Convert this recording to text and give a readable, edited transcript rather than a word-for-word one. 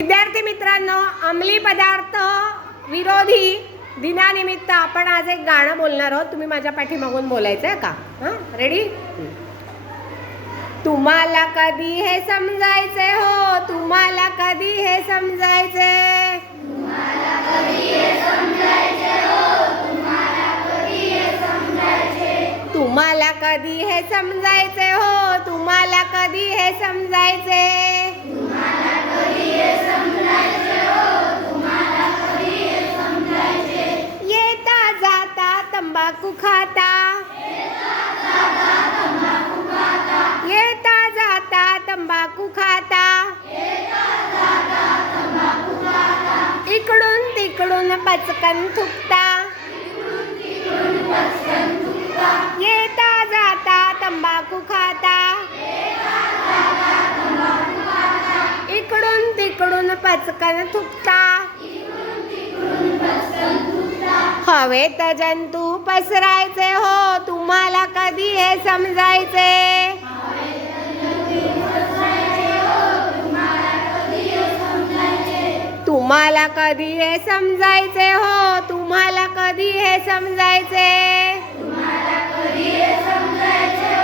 विद्यार्थी मित्रांनो, अंमली पदार्थ विरोधी दिनानिमित्त आपण आज एक गाणं बोलणार आहोत. तुम्ही माझ्या पाठीमागून बोलायचं आहे का? हां, रेडी? तुम्हाला कधी हे समजायचे हो, तुम्हाला कधी हे समजायचे, तुम्हाला कधी हे समजायचे हो, तुम्हाला कधी हे समजायचे, तुम्हाला कधी हे समजायचे हो, तुम्हाला कधी हे समजायचे, तुम्हाला कधी हे समजायचे हो, तुम्हाला कधी हे समजायचे. येता जाता तंबाखू खाता, येता जाता तंबाखू खाता, येता जाता तंबाखू खाता, येता जाता तंबाखू खाता, इकडून तिकडून पचकन थुकता, इकडून तिकडून पचकन थुंकता, येता जाता तंबाखू खाता, येता जाता तंबाखू खाता, इकडून तिकडून पचकन थुकता, इकडून तिकडून पचकन थुंकता. हवेत जंतू पसरायचे हो, तुम्हाला कधी हे समजायचे, तुम्हाला कधी हे समजायचे हो, तुम्हाला कधी हे समजायचे, तुम्हाला कधी हे समजायचे